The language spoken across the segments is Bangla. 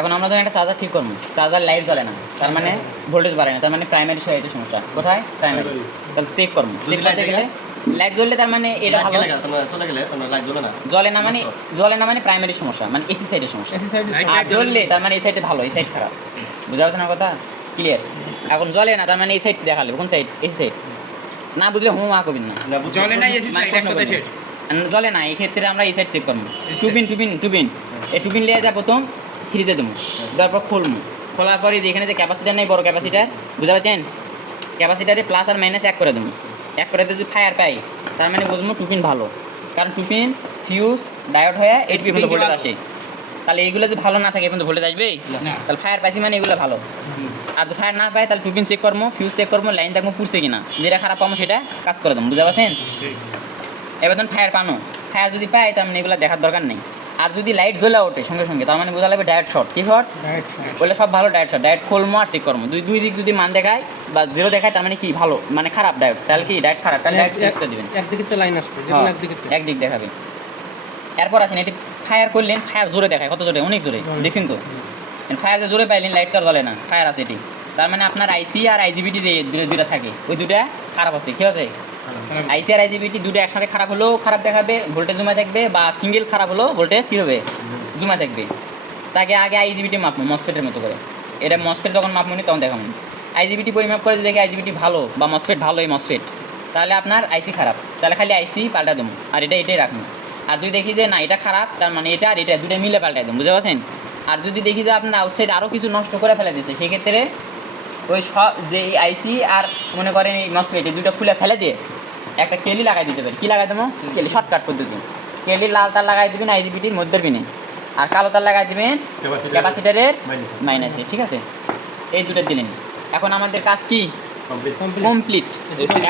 এখন আমরা যখন একটা চার্জার ঠিক করবো, চার্জার লাইট জ্বলে না, তার মানে ভোল্টেজ বাড়ে না, তার মানে প্রাইমারি সাইডে সমস্যা। কোথায়? প্রাইমারি। তাহলে চেক করবো, চেক করতে গেলে লাইট জ্বললে তার মানে এটা ভালো, চলে গেলে লাইট জ্বলে না, জ্বলে না মানে প্রাইমারি সমস্যা, মানে এসি সাইডের সমস্যা। আর জ্বললে তার মানে এই সাইডে ভালো, এই সাইড খারাপ। বুঝা যাচ্ছে না কথা? ক্লিয়ার? এখন জ্বলে না তার মানে এই সাইড দেখালে কোন সাইড? AC side. না বুঝলে হুম মা করবেন না। জ্বলে না এসি সাইড এক কথা ঠিক। জ্বলে না, এই ক্ষেত্রে আমরা এই সাইড চেক করবো। টুপিন এই টুপিন লিয়ে যা প্রথম সিরিজে দেবো, তারপর খুলবো। খোলার পরে যেখানে যে ক্যাপাসিটার নেই, বড় ক্যাপাসিটার, বুঝতে পারছেন? ক্যাপাসিটারে প্লাস আর মাইনাস এক করে দেবো। এক করে যদি ফায়ার পাই তার মানে বুঝবো টুপিন ভালো, কারণ টুপিন ফিউজ ডায়োড হয়ে এইটপি পর্যন্ত ভোল্টেজ আসে। তাহলে এইগুলো যদি ভালো না থাকে কিন্তু ভোল্টেজ আসবে না। তাহলে ফায়ার পাইছি মানে এগুলো ভালো। আর যদি ফায়ার না পাই তাহলে টুপিন চেক করবো, ফিউজ চেক করবো, লাইন দেখবো পুড়ছে কিনা, যেটা খারাপ পাবো সেটা কাজ করে দেবো। বুঝতে পারছেন? এবার তখন ফায়ার পানো, ফায়ার যদি পাই তার মানে এগুলো দেখার দরকার নেই। আর যদি লাইট জ্বলে ওঠে সঙ্গে সঙ্গে তার মানে বোঝা লাগবে ডায়েট শর্ট। কি শর্ট? বলে সব ভালো ডায়েট শর্ট। ডায়েট খুলবো আর চেক করবো, দুই দিক যদি মান দেখায় বা জিরো দেখায় তার মানে কি ভালো, মানে খারাপ ডায়েট, তাহলে কি ডায়েট খারাপ, তাহলে ডায়েট চেক করে দিবেন। একদিকে তো লাইন আসবে, একদিক দেখাবে। এরপর আসেন এটি ফায়ার করলেন, ফায়ার জোরে দেখায়, কত জোরে? অনেক জোরে, দেখছেন তো? ফায়ার যে জোরে পাইলেন লাইটটা জ্বলে না, ফায়ার আছে এটি, তার মানে আপনার আইসি আর আইজিবিটি যে দুটা থাকে ওই দুটা খারাপ আছে। কি আছে? আইসি আর আইজিবিটি দুটো একসাথে খারাপ হলেও খারাপ দেখাবে, ভোল্টেজ জমা থাকবে, বা সিঙ্গেল খারাপ হলেও ভোল্টেজ কী হবে? জমা থাকবে। তাকে আগে আইজিবিটি মাপবো মসফেটের মতো করে। এটা মসফেট যখন মাপবো নি তখন দেখাবো। আইজিবিটি পরিমাপ করে যদি দেখে আইজিবিটি ভালো বা মসফেট ভালো, এই মসফেট, তাহলে আপনার আইসি খারাপ, তাহলে খালি আইসি পাল্টা দেবো আর এটাই রাখবো। আর যদি দেখি যে না এটা খারাপ, তার মানে এটা আর এটা দুটো মিলে পাল্টাই দেবো। বুঝতে পারছেন? আর যদি দেখি যে আপনার আউটসাইড আরও কিছু নষ্ট করে ফেলে দিচ্ছে, সেক্ষেত্রে ওই সব যে আইসি আর মনে করেন এই মসফেট এই দুটো খুলে ফেলে দিয়ে একটা কেলি লাগাই দিতে পারি। কি লাগাই দেবো? কেলি, শর্টকাট পদ্ধতি। কেলি লাল তার লাগাই দেবেন আইজিবিটির মধ্যের পিনে, আর কালো তার লাগাই দেবেন ক্যাপাসিটারের মাইনাসে। ঠিক আছে? এই দুটো দিলেন। এখন আমাদের কাজ কি? কমপ্লিট।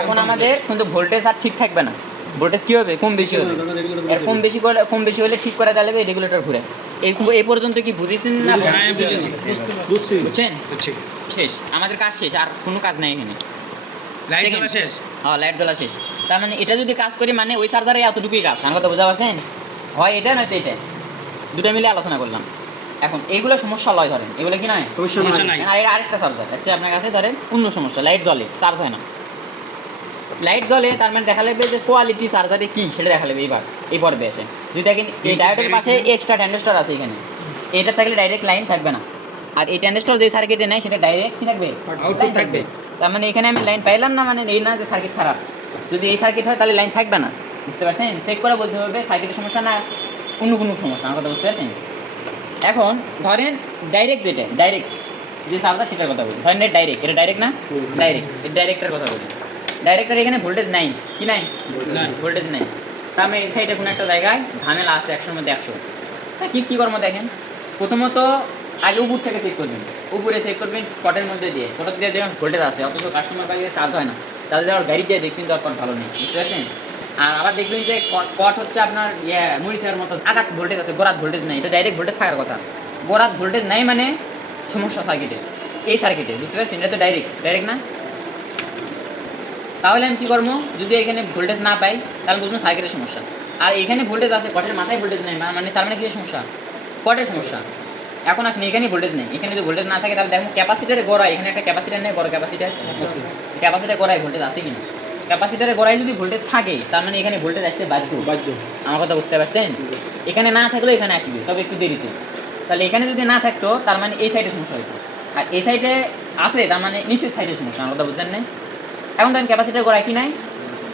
এখন আমাদের কিন্তু ভোল্টেজ আর ঠিক থাকবে না, ভোল্টেজ কী হবে? কম বেশি হবে। এর কম বেশি হলে ঠিক করা যাবে রেগুলেটর ঘুরে। এই পর্যন্ত কি বুঝেছেন না? বুঝছেন? শেষ, আমাদের কাজ শেষ, আর কোনো কাজ নাই এখানে। লাইট জ্বলা শেষ। হ্যাঁ, লাইট জ্বলা শেষ। তার মানে এটা যদি কাজ করি মানে ওই চার্জারে এতটুকুই কাজ। আমার কথা বুঝা পারছেন? হয় এটা নয়তো এটা, দুটো মিলে আলোচনা করলাম। এখন এইগুলো সমস্যা লয়, ধরেন এগুলো কি নয় সমস্যা নাই। আর আরেকটা চার্জার একটা আপনার কাছে, ধরেন অন্য সমস্যা, লাইট জ্বলে, চার্জ হয় না। লাইট জ্বলে তার মানে দেখা লাগবে যে কোয়ালিটি চার্জারে কি সেটা দেখা লাগবে। এইবার এই পর্বে এসে যদি দেখেন এই ডায়োডের পাশে এক্সট্রা ট্রানজিস্টর আছে এখানে, এটা থাকলে ডাইরেক্ট লাইন থাকবে না। আর এই ট্রানজিস্টর যে সার্কিটে নেই সেটা ডাইরেক্ট কি থাকবে? আউটপুট থাকবে। তার মানে এখানে আমি লাইন পাইলাম না, মানে এই না যে সার্কিট খারাপ। যদি এই সার্কিট হয় তাহলে লাইন থাকবে না। বুঝতে পারছেন? চেক করে বলতে হবে সার্কিটের সমস্যা না অন্য কোনো সমস্যা। আমার কথা বুঝতে পারছেন? এখন ধরেন ডাইরেক্ট যে চার্জার সেটার কথা বলি। ধরেন ডাইরেক্ট, এটা ডাইরেক্ট না? ডাইরেক্ট, এই ডাইরেক্টের কথা বলি। ডাইরেক্টের এখানে ভোল্টেজ নাই, কি নাই? ভোল্টেজ নাই। তার মানে এই সাইডে কোনো একটা জায়গায় ঝামেলা আছে, 100-র মধ্যে 100। কী করবো দেখেন, প্রথমত আগে উপর থেকে চেক করবেন, উপরে চেক করবেন কটের মধ্যে দিয়ে, কটের দিয়ে দেখবেন ভোল্টেজ আছে, অথচ কাস্টমার কাছে চার্জ হয় না, তাদের যাওয়ার গাড়ি দিয়ে দেখবেন দরকার ভালো নেই। বুঝতে পারছেন? আর আবার দেখবেন যে কট হচ্ছে আপনার মরিচের মতো আঘাত ভোল্টেজ আছে, গোড়াত ভোল্টেজ নেই, এটা ডাইরেক্ট ভোল্টেজ থাকার কথা। গোড়াত ভোল্টেজ নাই মানে সমস্যা সার্কিটে, এই সার্কিটে। বুঝতে পারছেন? এটা তো ডাইরেক্ট না। তাহলে আমি কী করবো? যদি এখানে ভোল্টেজ না পাই তাহলে বুঝবো সার্কিটের সমস্যা। আর এখানে ভোল্টেজ আছে, কটের মাথায় ভোল্টেজ নেই, মানে তার মানে কী সমস্যা? কটের সমস্যা। এখন আসলে এখানেই ভোল্টেজ নেই, এখানে যদি ভোল্টেজ না থাকে তাহলে দেখবো ক্যাপাসিটারে গোড়ায়, এখানে একটা ক্যাপাসিটার নেই, বড় ক্যাপাসিটার গোড়ায় ভোল্টেজ আছে কিনা। ক্যাপাসিটারে গোড়ায় যদি ভোল্টেজ থাকে তার মানে এখানে ভোল্টেজ আসতে বাধ্য। আমার কথা বুঝতে পারছেন? এখানে না থাকলেও এখানে আসবে, তবে একটু দেরিতে। তাহলে এখানে যদি না থাকতো তার মানে এই সাইডে সমস্যা হয়েছে, আর এই সাইডে আছে তার মানে নিচের সাইডে সমস্যা। আমার কথা বুঝছেন না? এখন দেখেন ক্যাপাসিটার গোড়ায় কি নাই?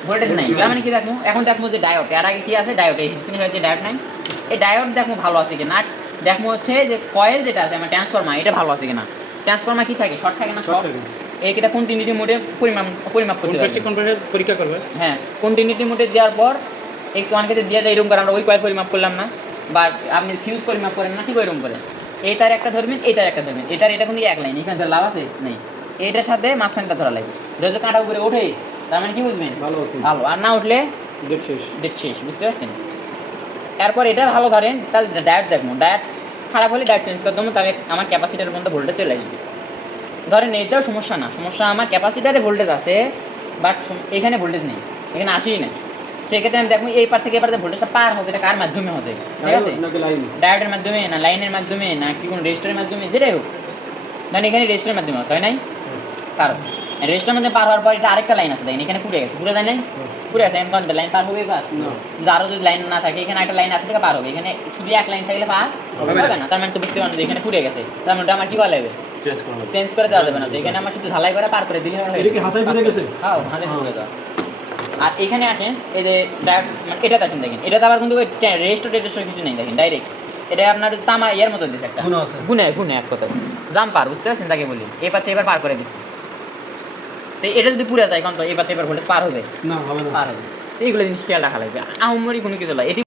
ভোল্টেজ নাই। তার মানে কি দেখবো? এখন দেখবো যে ডায়োড, এর আগে কি আছে? ডায়োড, এই হিটসিং যে ডায়োড নাই, এই ডায়োড দেখবো ভালো আছে কিনা। দেখবো হচ্ছে যে কয়েল যেটা আছে আমার ট্রান্সফরমার, এটা ভালো আছে কিনা। ট্রান্সফরমার কি থাকে? শর্ট থাকে না? শর্ট। এইটা কন্টিনিউটি মোডে পরিমাপ করতে হবে, পরীক্ষা করবে। হ্যাঁ, কন্টিনিউটি মোডে দেওয়ার পর x1 কে দিয়ে দেয় এরকম করে, আমরা ওই কয়েল পরিমাপ করলাম না, বা আপনি ফিউজ পরিমাপ করেন না, ঠিক ওইরকম করে এই তার একটা ধরবেন, এই তার একটা ধরবেন, এটার এটা কিন্তু এক লাইন, এখানে লাভ আছে নেই, এইটার সাথে মাঝখানটা ধরা লাগবে। যদি কাঁটা উপরে ওঠে তার মানে কি বুঝবেন? ভালো। আর না উঠলে ডেট শেষ। বুঝতে পারছেন? এরপর এটা ভালো ধরেন, তাহলে ডায়োড দেখবো, ডায়োড খারাপ হলে ডায়োড চেঞ্জ করে দেবো, তাহলে আমার ক্যাপাসিটারের মধ্যে ভোল্টেজ চলে আসবে। ধরেন এইটাও সমস্যা না, সমস্যা আমার ক্যাপাসিটারে ভোল্টেজ আছে বাট এখানে ভোল্টেজ নেই, এখানে আসেই না। সেক্ষেত্রে আমি দেখবো এই পার থেকে এবার ভোল্টেজটা পার হচ্ছে, এটা কার মাধ্যমে হচ্ছে, ঠিক আছে, ডায়োডের মাধ্যমে না লাইনের মাধ্যমে না কি কোনো রেজিস্টারের মাধ্যমে, যেটাই হোক, ধরেন এখানে রেজিস্টারের মাধ্যমে হচ্ছে, হয় নাই, পার হচ্ছে, রেজিস্টারের মধ্যে পার হওয়ার পর এটা আরেকটা লাইন আছে, দেখেন এখানে পুড়ে গেছে, পুরো যায় নাই, পুড়ে গেছে, এখন লাইন পার হবে এবার, যদি আরও যদি লাইন না থাকে, এখানে একটা লাইন আছে থেকে পার হবে, এখানে শুধু এক লাইন থাকলে পার হবে না, তার মানে তো বুঝতে পারবেন যে এখানে পুড়ে গেছে, তার মানে ওটা আমার কি করা লাগবে, চেঞ্জ করে দেওয়া যাবে না, তো এখানে আমার শুধু ঝালাই করে পার করে দিলে হবে, হ্যাঁ হাজাই পুড়ে দেওয়া। আর এখানে আসেন, এই যে মানে এটাতে আসেন, দেখেন এটাতে আবার কিন্তু রেজিস্টার কিছু নেই, দেখেন ডাইরেক্ট এটা আপনার তামা ইয়ার মতো দিচ্ছে একটা গুনে এক কথা জাম পার, বুঝতে পারছেন তাকে বলি, এবার তো এবার পার করে দিচ্ছে, তো এটা যদি পুরে যায় এখন তো এবার তো এবার ভোল্টেজ পার হবে, পার হবে, তো এইগুলো জিনিস খেয়াল রাখা লাগবে, আহমরি কোনো কিছু নয়, এটি